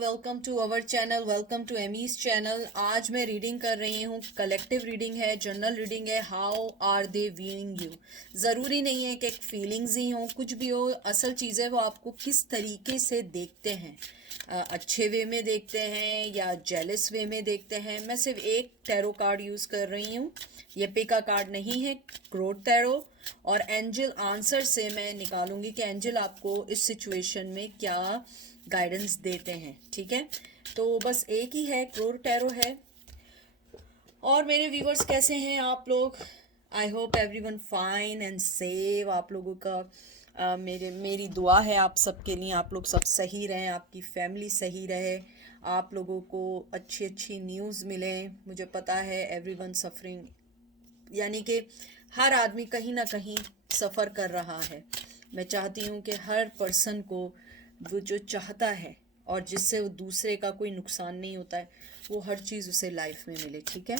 Welcome to our channel, welcome to Amy's channel. आज मैं reading कर रही हूँ, कलेक्टिव रीडिंग है, जनरल रीडिंग है। How are they viewing you. ज़रूरी नहीं है कि एक फीलिंग्स ही हो, कुछ भी हो, असल चीज़ है वो आपको किस तरीके से देखते हैं। अच्छे वे में देखते हैं या जेलस वे में देखते हैं। मैं सिर्फ एक टैरो कार्ड यूज़ कर रही हूँ, ये पिका कार्ड नहीं है, क्रोट टैरो। और एंजल आंसर से मैं निकालूंगी कि एंजल आपको इस सिचुएशन में क्या गाइडेंस देते हैं। ठीक है, तो बस एक ही है, क्रोर टैरो है। और मेरे व्यूवर्स कैसे हैं आप लोग? I hope everyone fine and save. आप लोगों का मेरी दुआ है आप सबके लिए, आप लोग सब सही रहें, आपकी फैमिली सही रहे, आप लोगों को अच्छी अच्छी न्यूज़ मिले। मुझे पता है एवरीवन सफरिंग, यानी कि हर आदमी कहीं ना कहीं सफ़र कर रहा है। मैं चाहती हूँ कि हर पर्सन को वो जो चाहता है और जिससे वो दूसरे का कोई नुकसान नहीं होता है, वो हर चीज़ उसे लाइफ में मिले। ठीक है,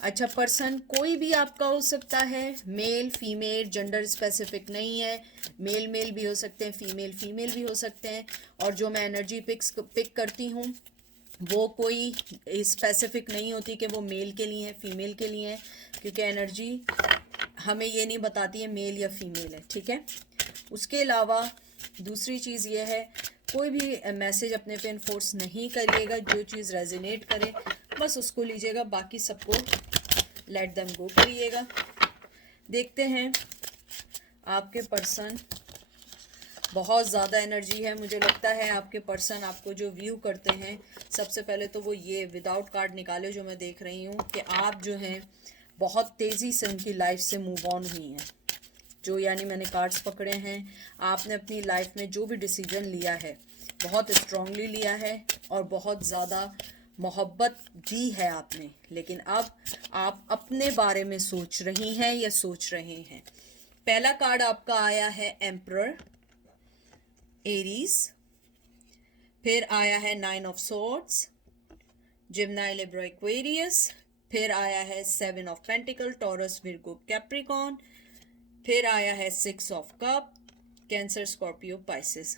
अच्छा, पर्सन कोई भी आपका हो सकता है, मेल फीमेल, जेंडर स्पेसिफिक नहीं है। मेल मेल भी हो सकते हैं, फीमेल फीमेल भी हो सकते हैं। और जो मैं एनर्जी पिक करती हूँ वो कोई स्पेसिफिक नहीं होती कि वो मेल के लिए है, फीमेल के लिए है, क्योंकि एनर्जी हमें ये नहीं बताती है मेल या फीमेल है। ठीक है, उसके अलावा दूसरी चीज़ ये है, कोई भी मैसेज अपने पे इन्फोर्स नहीं करिएगा। जो चीज़ रेजोनेट करे बस उसको लीजिएगा, बाकी सबको लेट देम गो करिएगा। देखते हैं आपके पर्सन, बहुत ज़्यादा एनर्जी है। मुझे लगता है आपके पर्सन आपको जो व्यू करते हैं, सबसे पहले तो वो ये विदाउट कार्ड निकाले जो मैं देख रही हूँ कि आप जो हैं बहुत तेज़ी से उनकी लाइफ से मूव ऑन हुई हैं। जो यानी मैंने कार्ड्स पकड़े हैं, आपने अपनी लाइफ में जो भी डिसीजन लिया है बहुत स्ट्रांगली लिया है और बहुत ज़्यादा मोहब्बत दी है आपने, लेकिन अब आप अपने बारे में सोच रही हैं या सोच रहे हैं। पहला कार्ड आपका आया है एम्परर, एरीज। फिर आया है 9 ऑफ सॉर्ड्स, जिम्नाई, लिब्रा, एक्वेरियस। फिर आया है 7 of pentacle, taurus, Virgo, Capricorn. फिर आया है 6 of cup, cancer, Scorpio, Pisces.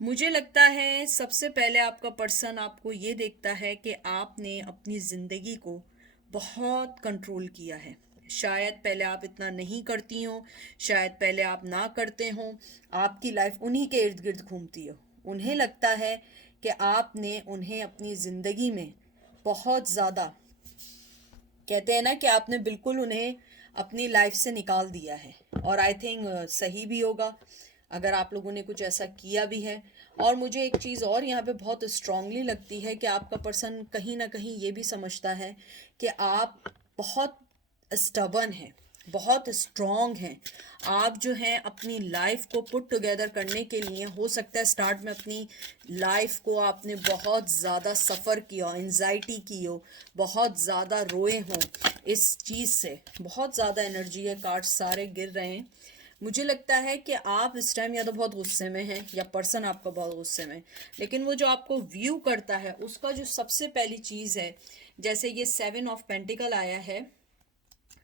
मुझे लगता है सबसे पहले आपका पर्सन आपको ये देखता है कि आपने अपनी ज़िंदगी को बहुत कंट्रोल किया है। शायद पहले आप इतना नहीं करती हो, शायद पहले आप ना करते हो, आपकी लाइफ उन्हीं के इर्द गिर्द घूमती हो। उन्हें लगता है कि आपने उन्हें अपनी ज़िंदगी में बहुत ज़्यादा, कहते हैं ना कि आपने बिल्कुल उन्हें अपनी लाइफ से निकाल दिया है। और आई थिंक सही भी होगा अगर आप लोगों ने कुछ ऐसा किया भी है। और मुझे एक चीज़ और यहाँ पे बहुत स्ट्रांगली लगती है कि आपका पर्सन कहीं ना कहीं ये भी समझता है कि आप बहुत स्टबर्न हैं, बहुत स्ट्रॉन्ग हैं। आप जो हैं अपनी लाइफ को पुट टुगेदर करने के लिए, हो सकता है स्टार्ट में अपनी लाइफ को आपने बहुत ज़्यादा सफ़र किया, एंजाइटी की हो, बहुत ज़्यादा रोए हों इस चीज़ से। बहुत ज़्यादा एनर्जी है, कार्ड सारे गिर रहे हैं। मुझे लगता है कि आप इस टाइम या तो बहुत गुस्से में हैं या पर्सन आपका बहुत गुस्से में, लेकिन वो जो आपको व्यू करता है उसका जो सबसे पहली चीज़ है, जैसे ये 7 ऑफ पेंटिकल आया है,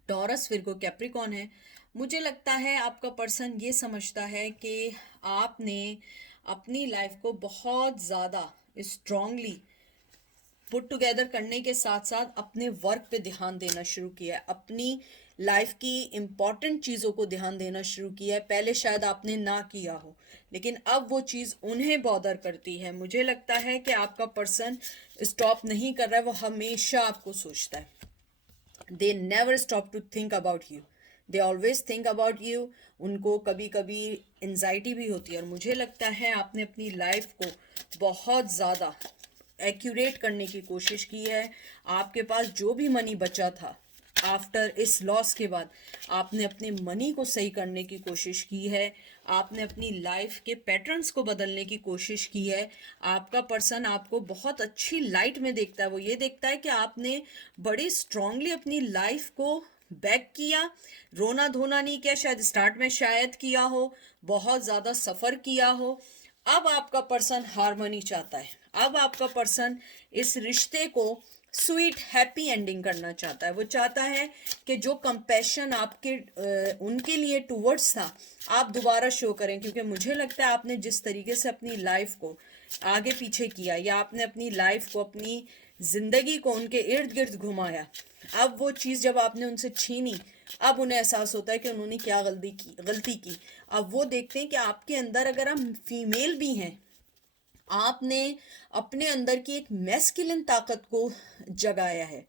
टॉरस, विर्गो, कैप्रिकॉन है। मुझे लगता है आपका पर्सन ये समझता है कि आपने अपनी लाइफ को बहुत ज़्यादा स्ट्रांगली पुट टुगेदर करने के साथ साथ अपने वर्क पे ध्यान देना शुरू किया है, अपनी लाइफ की इम्पॉर्टेंट चीज़ों को ध्यान देना शुरू किया है। पहले शायद आपने ना किया हो, लेकिन अब वो चीज़ उन्हें बॉदर करती है। मुझे लगता है कि आपका पर्सन स्टॉप नहीं कर रहा है, वो हमेशा आपको सोचता है। They never stop to think about you, they always think about you. उनको कभी कभी एनजाइटी भी होती है। और मुझे लगता है आपने अपनी लाइफ को बहुत ज़्यादा एक्यूरेट करने की कोशिश की है। आपके पास जो भी मनी बचा था आफ्टर इस लॉस के बाद, आपने अपने मनी को सही करने की कोशिश की है, आपने अपनी लाइफ के पैटर्न्स को बदलने की कोशिश की है। आपका पर्सन आपको बहुत अच्छी लाइट में देखता है। वो ये देखता है कि आपने बड़ी स्ट्रांगली अपनी लाइफ को बैक किया, रोना धोना नहीं किया। शायद स्टार्ट में शायद किया हो, बहुत ज़्यादा सफ़र किया हो। अब आपका पर्सन हार्मनी चाहता है। अब आपका पर्सन इस रिश्ते को स्वीट हैप्पी एंडिंग करना चाहता है। वो चाहता है कि जो कंपैशन आपके उनके लिए टूवर्ड्स था, आप दोबारा शो करें। क्योंकि मुझे लगता है आपने जिस तरीके से अपनी लाइफ को आगे पीछे किया, या आपने अपनी लाइफ को, अपनी जिंदगी को उनके इर्द गिर्द घुमाया। अब वो चीज़ जब आपने उनसे छीनी, अब उन्हें एहसास होता है कि उन्होंने क्या गलती की। अब वो देखते हैं कि आपके अंदर, अगर आप फीमेल भी हैं, आपने अपने अंदर की एक मैस्कुलिन ताकत को जगाया है।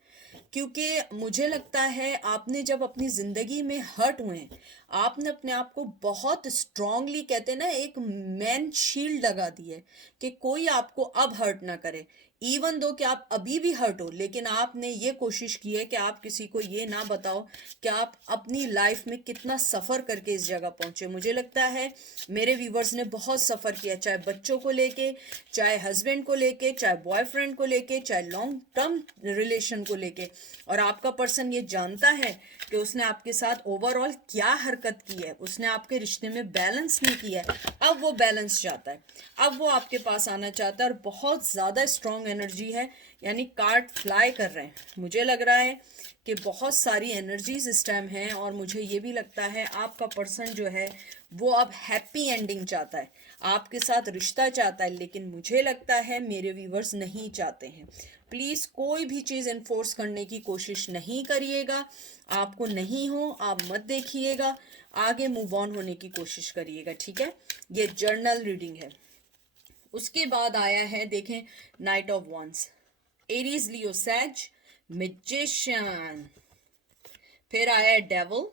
क्योंकि मुझे लगता है आपने जब अपनी ज़िंदगी में हर्ट हुए हैं, आपने अपने आप को बहुत स्ट्रांगली, कहते हैं ना, एक मैन शील्ड लगा दी है कि कोई आपको अब हर्ट ना करे। इवन दो कि आप अभी भी हर्ट हो, लेकिन आपने ये कोशिश की है कि आप किसी को ये ना बताओ कि आप अपनी लाइफ में कितना सफ़र करके इस जगह पहुंचे। मुझे लगता है मेरे व्यूवर्स ने बहुत सफ़र किया, चाहे बच्चों को लेके, चाहे हस्बैंड को लेके, चाहे बॉयफ्रेंड को लेके, चाहे लॉन्ग टर्म रिलेशन को लेके। और आपका पर्सन ये जानता है कि उसने आपके साथ ओवरऑल क्या हरकत की है, उसने आपके रिश्ते में बैलेंस नहीं किया है। अब वो बैलेंस चाहता है, अब वो आपके पास आना चाहता है, और बहुत ज़्यादा स्ट्रॉन्ग एनर्जी है, यानी कार्ड फ्लाई कर रहे हैं। मुझे लग रहा है कि बहुत सारी एनर्जीज इस टाइम हैं, और मुझे ये भी लगता है आपका पर्सन जो है वो अब हैप्पी एंडिंग चाहता है, आपके साथ रिश्ता चाहता है। लेकिन मुझे लगता है मेरे व्यूवर्स नहीं चाहते हैं। प्लीज़ कोई भी चीज़ इन्फोर्स करने की कोशिश नहीं करिएगा, आपको नहीं हो आप मत देखिएगा, आगे मूव ऑन होने की कोशिश करिएगा, ठीक है। ये जर्नल रीडिंग है। उसके बाद आया है, देखें, knight of wands, Aries, Leo, Sag, magician, फिर आया है devil,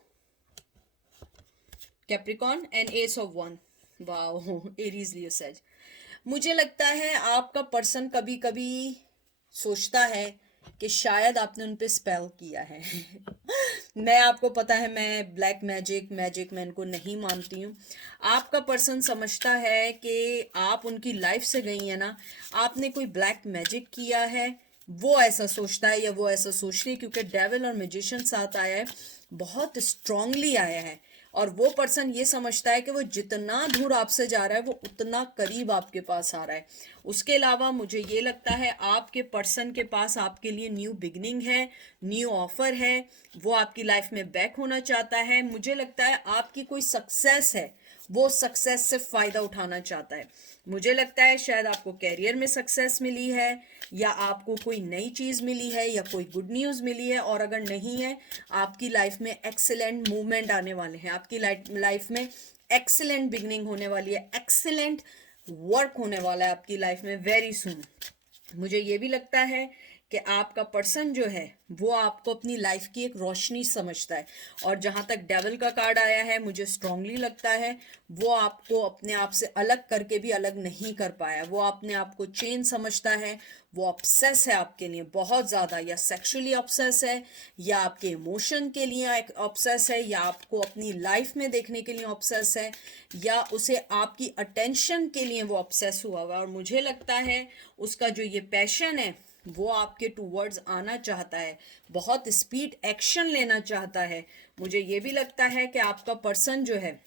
Capricorn and ace of wand. Wow, Aries, Leo, Sag. मुझे लगता है आपका पर्सन कभी कभी सोचता है कि शायद आपने उन पे स्पेल किया है। मैं, आपको पता है, मैं ब्लैक मैजिक मैं इनको नहीं मानती हूँ। आपका पर्सन समझता है कि आप उनकी लाइफ से गई है ना, आपने कोई ब्लैक मैजिक किया है, वो ऐसा सोचता है या वो ऐसा सोचती है। क्योंकि डेविल और मैजिशियन साथ आया है, बहुत स्ट्रांगली आया है, और वो पर्सन ये समझता है कि वो जितना दूर आपसे जा रहा है वो उतना करीब आपके पास आ रहा है। उसके अलावा मुझे ये लगता है आपके पर्सन के पास आपके लिए न्यू बिगनिंग है, न्यू ऑफर है, वो आपकी लाइफ में बैक होना चाहता है। मुझे लगता है आपकी कोई सक्सेस है, वो सक्सेस से फ़ायदा उठाना चाहता है। मुझे लगता है शायद आपको कैरियर में सक्सेस मिली है, या आपको कोई नई चीज़ मिली है, या कोई गुड न्यूज़ मिली है। और अगर नहीं है, आपकी लाइफ में एक्सीलेंट मूवमेंट आने वाले हैं, आपकी लाइफ में एक्सीलेंट बिगनिंग होने वाली है, एक्सीलेंट वर्क होने वाला है आपकी लाइफ में वेरी सुन। मुझे ये भी लगता है कि आपका पर्सन जो है वो आपको अपनी लाइफ की एक रोशनी समझता है। और जहाँ तक डेविल का कार्ड आया है, मुझे स्ट्रांगली लगता है वो आपको अपने आप से अलग करके भी अलग नहीं कर पाया। वो अपने आप को चेन समझता है, वो ऑब्सेस है आपके लिए बहुत ज़्यादा, या सेक्सुअली ऑब्सेस है, या आपके इमोशन के लिए एक ऑब्सेस है, या आपको अपनी लाइफ में देखने के लिए ऑब्सेस है, या उसे आपकी अटेंशन के लिए वो ऑब्सेस हुआ हुआ। और मुझे लगता है उसका जो ये पैशन है वो आपके टूवर्ड्स आना चाहता है, बहुत स्पीड एक्शन लेना चाहता है। मुझे ये भी लगता है कि आपका पर्सन जो है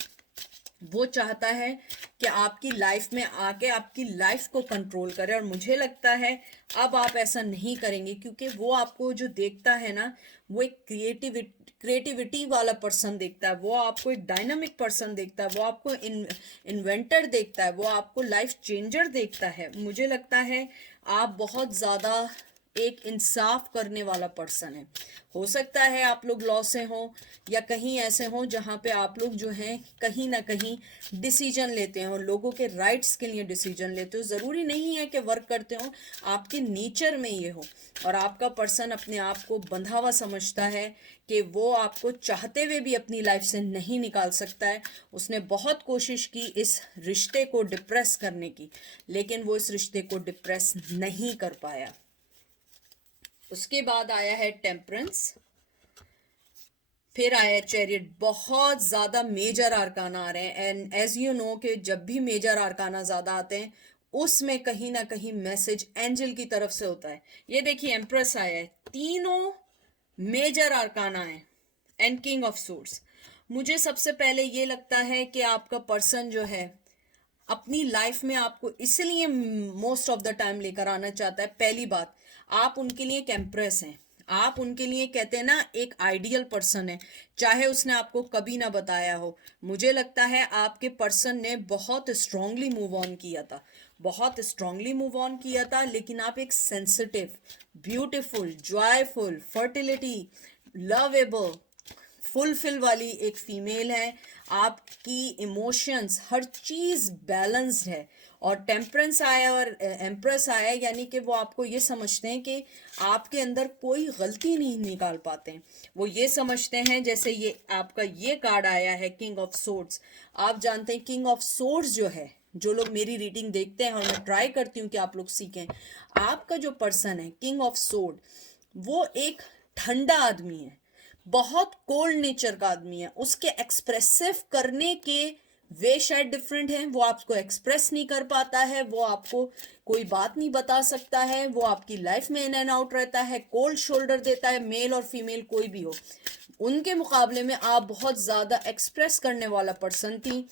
वो चाहता है कि आपकी लाइफ में आके आपकी लाइफ को कंट्रोल करे। और मुझे लगता है अब आप ऐसा नहीं करेंगे, क्योंकि वो आपको जो देखता है ना, वो एक क्रिएटिविटी वाला पर्सन देखता है, वो आपको एक डायनामिक पर्सन देखता है, वो आपको इन्वेंटर देखता है, वो आपको लाइफ चेंजर देखता है। मुझे लगता है आप बहुत ज़्यादा एक इंसाफ करने वाला पर्सन है। हो सकता है आप लोग लॉ से हों, या कहीं ऐसे हों जहाँ पे आप लोग जो हैं कहीं ना कहीं डिसीजन लेते हो, लोगों के राइट्स के लिए डिसीजन लेते हो। ज़रूरी नहीं है कि वर्क करते हो, आपके नेचर में ये हो। और आपका पर्सन अपने आप को बंधा हुआ समझता है कि वो आपको चाहते हुए भी अपनी लाइफ से नहीं निकाल सकता है। उसने बहुत कोशिश की इस रिश्ते को डिप्रेस करने की, लेकिन वो इस रिश्ते को डिप्रेस नहीं कर पाया। उसके बाद आया है टेम्परेंस, फिर आया चैरियट। बहुत ज़्यादा मेजर आर्काना आ रहे हैं, एंड एज यू नो कि जब भी मेजर आर्काना ज़्यादा आते हैं उसमें कहीं ना कहीं मैसेज एंजल की तरफ से होता है। ये देखिए, एम्प्रेस आया है, तीनों मेजर आर्काना है, एंड किंग ऑफ सूट्स। मुझे सबसे पहले ये लगता है कि आपका पर्सन जो है अपनी लाइफ में आपको इसलिए मोस्ट ऑफ द टाइम लेकर आना चाहता है। पहली बात, आप उनके लिए एक एम्प्रेस हैं, आप उनके लिए, कहते हैं ना, एक आइडियल पर्सन है, चाहे उसने आपको कभी ना बताया हो। मुझे लगता है आपके पर्सन ने बहुत स्ट्रांगली मूव ऑन किया था, बहुत स्ट्रांगली मूव ऑन किया था, लेकिन आप एक sensitive, beautiful, joyful, fertility, lovable, fulfil वाली एक फीमेल है। आपकी इमोशंस हर चीज़ बैलेंस्ड है। और टेम्परेंस आया और एम्प्रेस आया, यानी कि वो आपको ये समझते हैं कि आपके अंदर कोई गलती नहीं निकाल पाते हैं। वो ये समझते हैं, जैसे ये आपका ये कार्ड आया है किंग ऑफ सोर्ड्स। आप जानते हैं किंग ऑफ सोर्ड्स जो है, जो लोग मेरी रीडिंग देखते हैं, और मैं ट्राई करती हूँ कि आप लोग सीखें, आपका जो पर्सन है किंग ऑफ सोर्ड, वो एक ठंडा आदमी है, बहुत कोल्ड नेचर का आदमी है। उसके एक्सप्रेसिव करने के वे शायद डिफरेंट हैं। वो आपको एक्सप्रेस नहीं कर पाता है, वो आपको कोई बात नहीं बता सकता है, वो आपकी लाइफ में इन एंड आउट रहता है, कोल्ड शोल्डर देता है, मेल और फीमेल कोई भी हो। उनके मुकाबले में आप बहुत ज़्यादा एक्सप्रेस करने वाला पर्सन थी।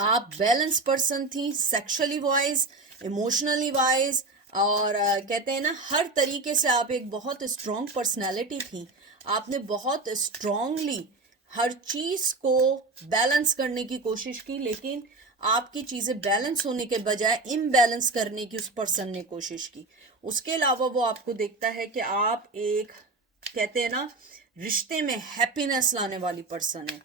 आप बैलेंस पर्सन थी, सेक्सुअली वाइज, इमोशनली वाइज, और कहते हैं ना, हर तरीके से आप एक बहुत स्ट्रॉन्ग पर्सनैलिटी थी। आपने बहुत स्ट्रॉन्गली हर चीज़ को बैलेंस करने की कोशिश की, लेकिन आपकी चीज़ें बैलेंस होने के बजाय इम्बैलेंस करने की उस पर्सन ने कोशिश की। उसके अलावा वो आपको देखता है कि आप एक, कहते हैं ना, रिश्ते में हैप्पीनेस लाने वाली पर्सन है।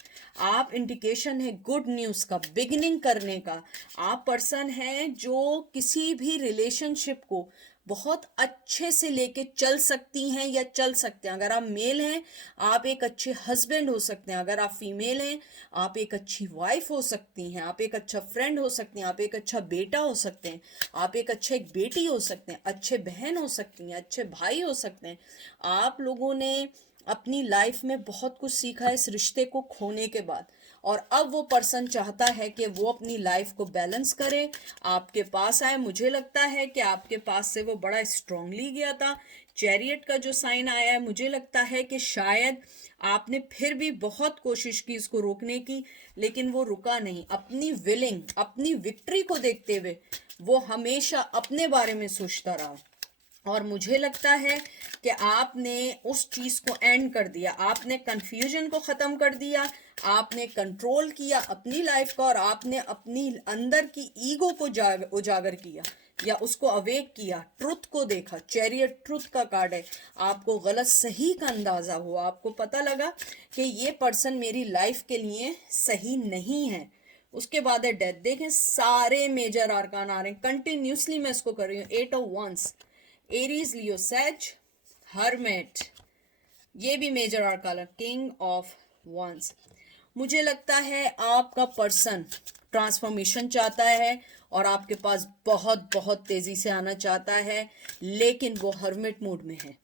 आप इंडिकेशन है गुड न्यूज़ का, बिगिनिंग करने का। आप पर्सन है जो किसी भी रिलेशनशिप को बहुत अच्छे से लेके चल सकती हैं या चल सकते हैं। अगर आप मेल हैं, आप एक अच्छे हस्बैंड हो सकते हैं। अगर आप फीमेल हैं, आप एक अच्छी वाइफ हो सकती हैं। आप एक अच्छा फ्रेंड हो सकती हैं। आप एक अच्छा बेटा हो सकते हैं। आप एक अच्छे एक बेटी हो सकते हैं। अच्छे बहन हो सकती हैं। अच्छे भाई हो सकते हैं। आप लोगों ने अपनी लाइफ में बहुत कुछ सीखा इस रिश्ते को खोने के बाद, और अब वो पर्सन चाहता है कि वो अपनी लाइफ को बैलेंस करे, आपके पास आए। मुझे लगता है कि आपके पास से वो बड़ा स्ट्रांगली गया था। चैरियट का जो साइन आया है, मुझे लगता है कि शायद आपने फिर भी बहुत कोशिश की इसको रोकने की, लेकिन वो रुका नहीं। अपनी विलिंग, अपनी विक्ट्री को देखते हुए वो हमेशा अपने बारे में सोचता रहा। और मुझे लगता है कि आपने उस चीज़ को एंड कर दिया। आपने कन्फ्यूजन को ख़त्म कर दिया। आपने कंट्रोल किया अपनी लाइफ का, और आपने अपनी अंदर की ईगो को उजागर किया, या उसको अवेक किया, ट्रुथ को देखा। चैरियट ट्रुथ का कार्ड है। आपको गलत सही का अंदाज़ा हुआ। आपको पता लगा कि ये पर्सन मेरी लाइफ के लिए सही नहीं है। उसके बाद है डेथ। देखें, सारे मेजर आर्कान आ रहे हैं कंटिन्यूसली। मैं इसको कर रही हूँ। 8 of wands, Aries, Leo, sage, hermit, ये भी major arcana, king of wands. मुझे लगता है आपका पर्सन ट्रांसफॉर्मेशन चाहता है और आपके पास बहुत बहुत तेज़ी से आना चाहता है, लेकिन वो हर्मिट मूड में है।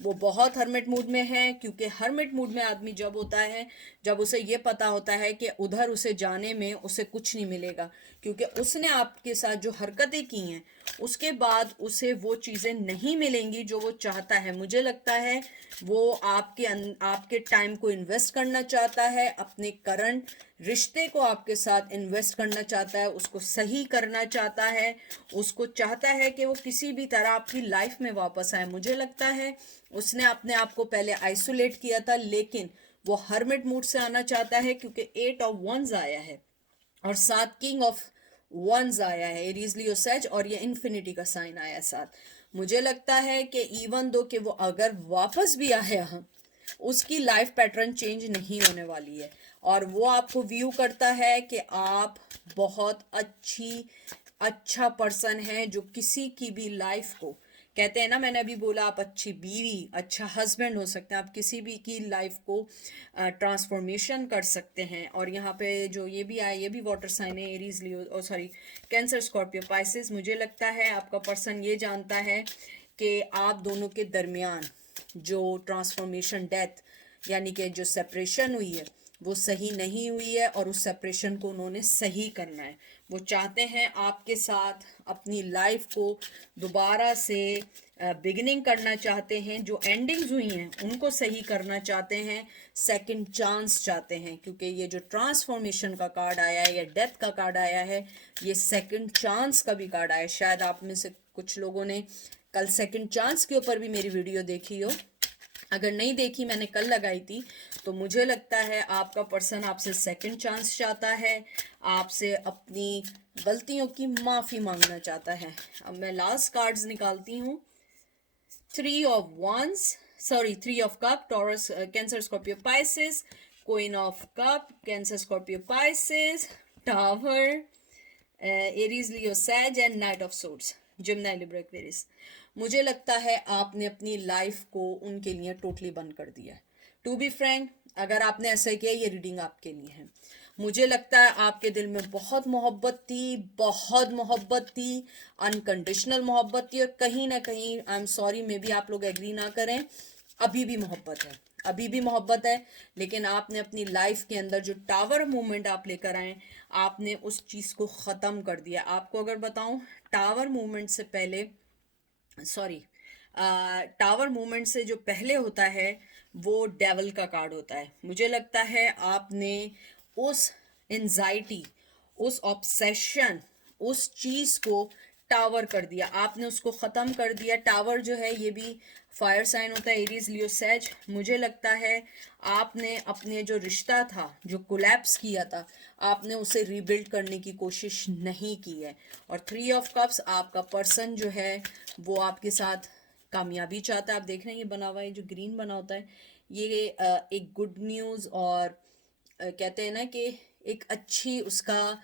वो बहुत हर्मिट मूड में है, क्योंकि हर्मिट मूड में आदमी जब होता है, जब उसे ये पता होता है कि उधर उसे जाने में उसे कुछ नहीं मिलेगा, क्योंकि उसने आपके साथ जो हरकतें की हैं उसके बाद उसे वो चीज़ें नहीं मिलेंगी जो वो चाहता है। मुझे लगता है वो आपके टाइम को इन्वेस्ट करना चाहता है, अपने करंट रिश्ते को आपके साथ इन्वेस्ट करना चाहता है, उसको सही करना चाहता है, उसको चाहता है कि वो किसी भी तरह आपकी लाइफ में वापस आए। मुझे लगता है उसने अपने आप को पहले आइसोलेट किया था, लेकिन वो हर्मिट मूड से आना चाहता है, क्योंकि 8 ऑफ वंस आया है और 7 किंग ऑफ वंस आया है, एरीज, लियो, सेज, और ये इन्फिनिटी का साइन आया है 7। मुझे लगता है कि इवन दो कि वो अगर वापस भी आया, उसकी लाइफ पैटर्न चेंज नहीं होने वाली है, और वो आपको व्यू करता है कि आप बहुत अच्छा पर्सन है, जो किसी की भी लाइफ को, कहते हैं ना, मैंने अभी बोला, आप अच्छी बीवी, अच्छा हस्बैंड हो सकते हैं, आप किसी भी की लाइफ को ट्रांसफॉर्मेशन कर सकते हैं। और यहाँ पे जो ये भी आया, ये भी वाटर साइन है, एरीज, लियो, सॉरी, कैंसर, स्कॉर्पियो, पाइसेस। मुझे लगता है आपका पर्सन ये जानता है कि आप दोनों के दरमियान जो ट्रांसफॉर्मेशन, डेथ, यानी कि जो सेपरेशन हुई है, वो सही नहीं हुई है, और उस सेपरेशन को उन्होंने सही करना है। वो चाहते हैं आपके साथ अपनी लाइफ को दोबारा से बिगिनिंग करना चाहते हैं। जो एंडिंग्स हुई हैं उनको सही करना चाहते हैं, सेकंड चांस चाहते हैं, क्योंकि ये जो ट्रांसफॉर्मेशन का कार्ड आया है या डेथ का कार्ड आया है, ये सेकंड चांस का भी कार्ड आया है। शायद आप में से कुछ लोगों ने कल सेकंड चांस के ऊपर भी मेरी वीडियो देखी हो। अगर नहीं देखी, मैंने कल लगाई थी। तो मुझे लगता है आपका पर्सन आपसे सेकंड चांस चाहता है, आपसे अपनी गलतियों की माफी मांगना चाहता है। अब मैं लास्ट कार्ड्स निकालती हूँ। 3 of cup, Taurus, Cancer, Scorpio, Pisces, Queen of cup, Cancer, Scorpio, Pisces, Tower, Aries, Leo, Sag and knight of swords, Gemini, Libra, Aquarius. मुझे लगता है आपने अपनी लाइफ को उनके लिए टोटली बंद कर दिया है। टू बी फ्रैंक, अगर आपने ऐसा किया, ये रीडिंग आपके लिए है। मुझे लगता है आपके दिल में बहुत मोहब्बत थी, बहुत मोहब्बत थी, अनकंडीशनल मोहब्बत थी, और कहीं ना कहीं, I am sorry, may be आप लोग एग्री ना करें, अभी भी मोहब्बत है, अभी भी मोहब्बत है। लेकिन आपने अपनी लाइफ के अंदर जो टावर मूवमेंट आप लेकर आए, आपने उस चीज़ को ख़त्म कर दिया। आपको अगर बताऊं, टावर मूवमेंट से पहले, सॉरी, टावर मूवमेंट से जो पहले होता है वो डेवल का कार्ड होता है। मुझे लगता है आपने उस एंजाइटी, उस ऑब्सेशन, उस चीज को टावर कर दिया, आपने उसको खत्म कर दिया। टावर जो है ये भी फायर साइन होता है, एरीज, लियो, सैज। मुझे लगता है आपने अपने जो रिश्ता था, जो कोलैप्स किया था, आपने उसे रीबिल्ड करने की कोशिश नहीं की है। और 3 of cups, आपका पर्सन जो है वो आपके साथ कामयाबी चाहता है। आप देख रहे हैं ये बना हुआ है, जो ग्रीन बना होता है, ये एक गुड न्यूज़ और कहते हैं ना कि एक अच्छी उसका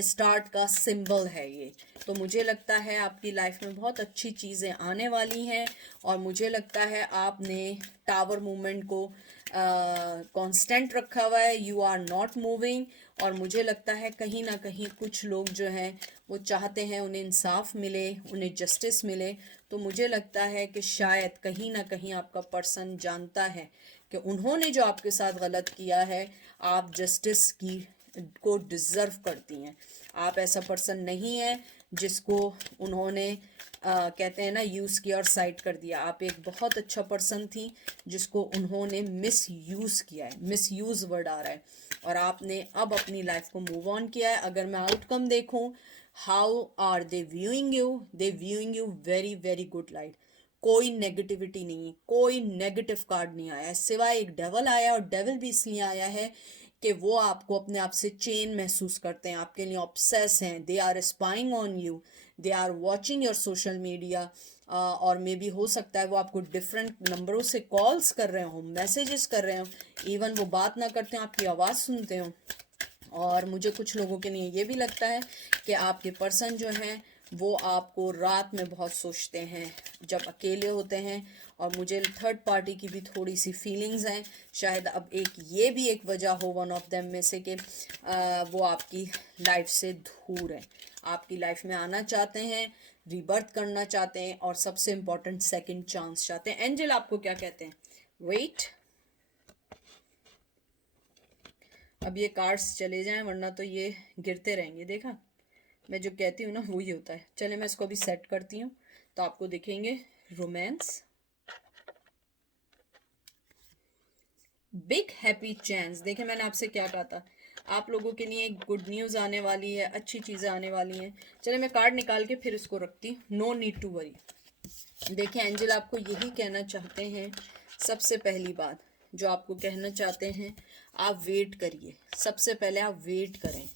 स्टार्ट का सिंबल है ये। तो मुझे लगता है आपकी लाइफ में बहुत अच्छी चीज़ें आने वाली हैं, और मुझे लगता है आपने टावर मूवमेंट को कांस्टेंट रखा हुआ है, यू आर नॉट मूविंग। और मुझे लगता है कहीं ना कहीं कुछ लोग जो हैं वो चाहते हैं उन्हें इंसाफ मिले, उन्हें जस्टिस मिले। तो मुझे लगता है कि शायद कहीं ना कहीं आपका पर्सन जानता है कि उन्होंने जो आपके साथ गलत किया है, आप जस्टिस की को डिज़र्व करती हैं। आप ऐसा पर्सन नहीं है जिसको उन्होंने कहते हैं ना यूज़ किया और साइड कर दिया। आप एक बहुत अच्छा पर्सन थी जिसको उन्होंने मिस यूज़ किया है, मिस यूज़ वर्ड आ रहा है, और आपने अब अपनी लाइफ को मूव ऑन किया है। अगर मैं आउटकम देखूं, how are they viewing you, they viewing you very very good light. कोई नेगेटिविटी नहीं, कोई नेगेटिव कार्ड नहीं आया है, सिवाय एक डेवल आया, और डेवल भी इसलिए आया है कि वो आपको अपने आप से चेन महसूस करते हैं, आपके लिए ऑब्सेस हैं, they are spying on you, they are watching your social media. और मे बी हो सकता है वो आपको डिफरेंट नंबरों से कॉल्स कर रहे हो, मैसेजेस कर रहे हो, इवन वो बात ना करते हो, आपकी आवाज़ सुनते हो। और मुझे कुछ लोगों के लिए ये भी लगता है कि आपके पर्सन जो हैं वो आपको रात में बहुत सोचते हैं जब अकेले होते हैं। और मुझे थर्ड पार्टी की भी थोड़ी सी फीलिंग्स हैं, शायद अब एक ये भी एक वजह हो वन ऑफ देम में से कि वो आपकी लाइफ से दूर है, आपकी लाइफ में आना चाहते हैं, रीबर्थ करना चाहते हैं, और सबसे इम्पोर्टेंट सेकंड चांस चाहते हैं। एंजल आपको क्या कहते हैं? वेट, अब ये कार्ड्स चले जाएं वरना तो ये गिरते रहेंगे। देखा, मैं जो कहती हूँ ना वही होता है। चले मैं इसको अभी सेट करती हूँ तो आपको दिखेंगे रोमांस, बिग हैप्पी चांस। देखें मैंने आपसे क्या कहा था, आप लोगों के लिए एक गुड न्यूज़ आने वाली है, अच्छी चीज़ें आने वाली हैं। चले मैं कार्ड निकाल के फिर इसको रखती हूँ। No need to worry. देखिए एंजल आपको यही कहना चाहते हैं, सबसे पहली बात जो आपको कहना चाहते हैं, आप वेट करिए। सबसे पहले आप वेट करें,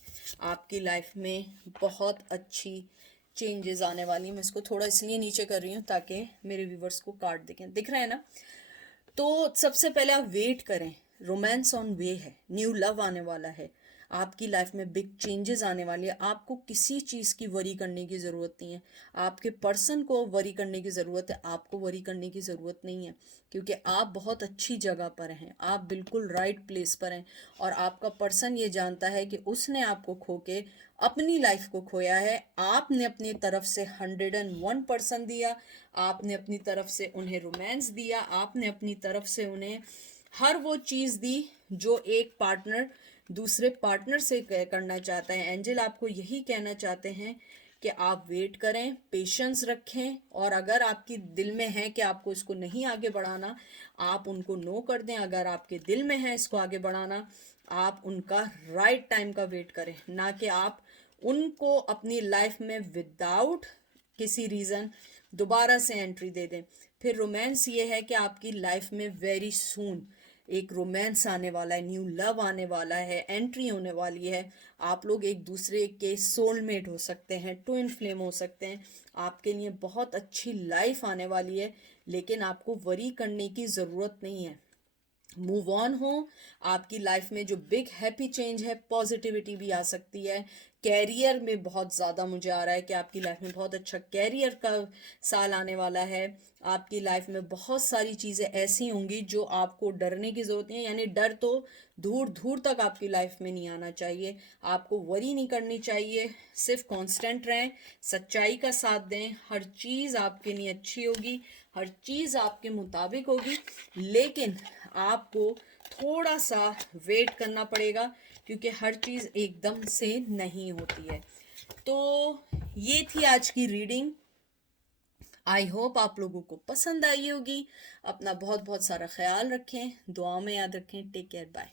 आपकी लाइफ में बहुत अच्छी चेंजेस आने वाली हैं। मैं इसको थोड़ा इसलिए नीचे कर रही हूँ ताकि मेरे व्यूवर्स को कार्ड दिखें, दिख रहा है ना। तो सबसे पहले आप वेट करें, रोमांस ऑन वे है, न्यू लव आने वाला है, आपकी लाइफ में बिग चेंजेस आने वाली है। आपको किसी चीज़ की वरी करने की ज़रूरत नहीं है, आपके पर्सन को वरी करने की ज़रूरत है, आपको वरी करने की ज़रूरत नहीं है, क्योंकि आप बहुत अच्छी जगह पर हैं, आप बिल्कुल राइट प्लेस पर हैं। और आपका पर्सन ये जानता है कि उसने आपको खो के अपनी लाइफ को खोया है। आपने अपनी तरफ से 101% दिया, आपने अपनी तरफ से उन्हें रोमांस दिया, आपने अपनी तरफ से उन्हें हर वो चीज़ दी जो एक पार्टनर दूसरे पार्टनर से करना चाहता है। एंजल आपको यही कहना चाहते हैं कि आप वेट करें, पेशेंस रखें, और अगर आपकी दिल में है कि आपको इसको नहीं आगे बढ़ाना, आप उनको नो कर दें। अगर आपके दिल में है इसको आगे बढ़ाना, आप उनका राइट टाइम का वेट करें, ना कि आप उनको अपनी लाइफ में विदाउट किसी रीज़न दोबारा से एंट्री दे दें। फिर रोमांस ये है कि आपकी लाइफ में वेरी सून एक रोमांस आने वाला है, न्यू लव आने वाला है, एंट्री होने वाली है। आप लोग एक दूसरे के सोलमेट हो सकते हैं, ट्विन फ्लेम हो सकते हैं। आपके लिए बहुत अच्छी लाइफ आने वाली है, लेकिन आपको वरी करने की ज़रूरत नहीं है। मूव ऑन हो। आपकी लाइफ में जो बिग हैप्पी चेंज है, पॉजिटिविटी भी आ सकती है। कैरियर में बहुत ज़्यादा मुझे आ रहा है कि आपकी लाइफ में बहुत अच्छा कैरियर का साल आने वाला है। आपकी लाइफ में बहुत सारी चीज़ें ऐसी होंगी जो आपको डरने की ज़रूरत नहीं है, यानी डर तो दूर दूर तक आपकी लाइफ में नहीं आना चाहिए। आपको वरी नहीं करनी चाहिए, सिर्फ कांस्टेंट रहें, सच्चाई का साथ दें। हर चीज़ आपके लिए अच्छी होगी, हर चीज़ आपके मुताबिक होगी, लेकिन आपको थोड़ा सा वेट करना पड़ेगा, क्योंकि हर चीज़ एकदम से नहीं होती है। तो ये थी आज की रीडिंग। आई होप आप लोगों को पसंद आई होगी। अपना बहुत बहुत सारा ख्याल रखें, दुआ में याद रखें। Take care, bye.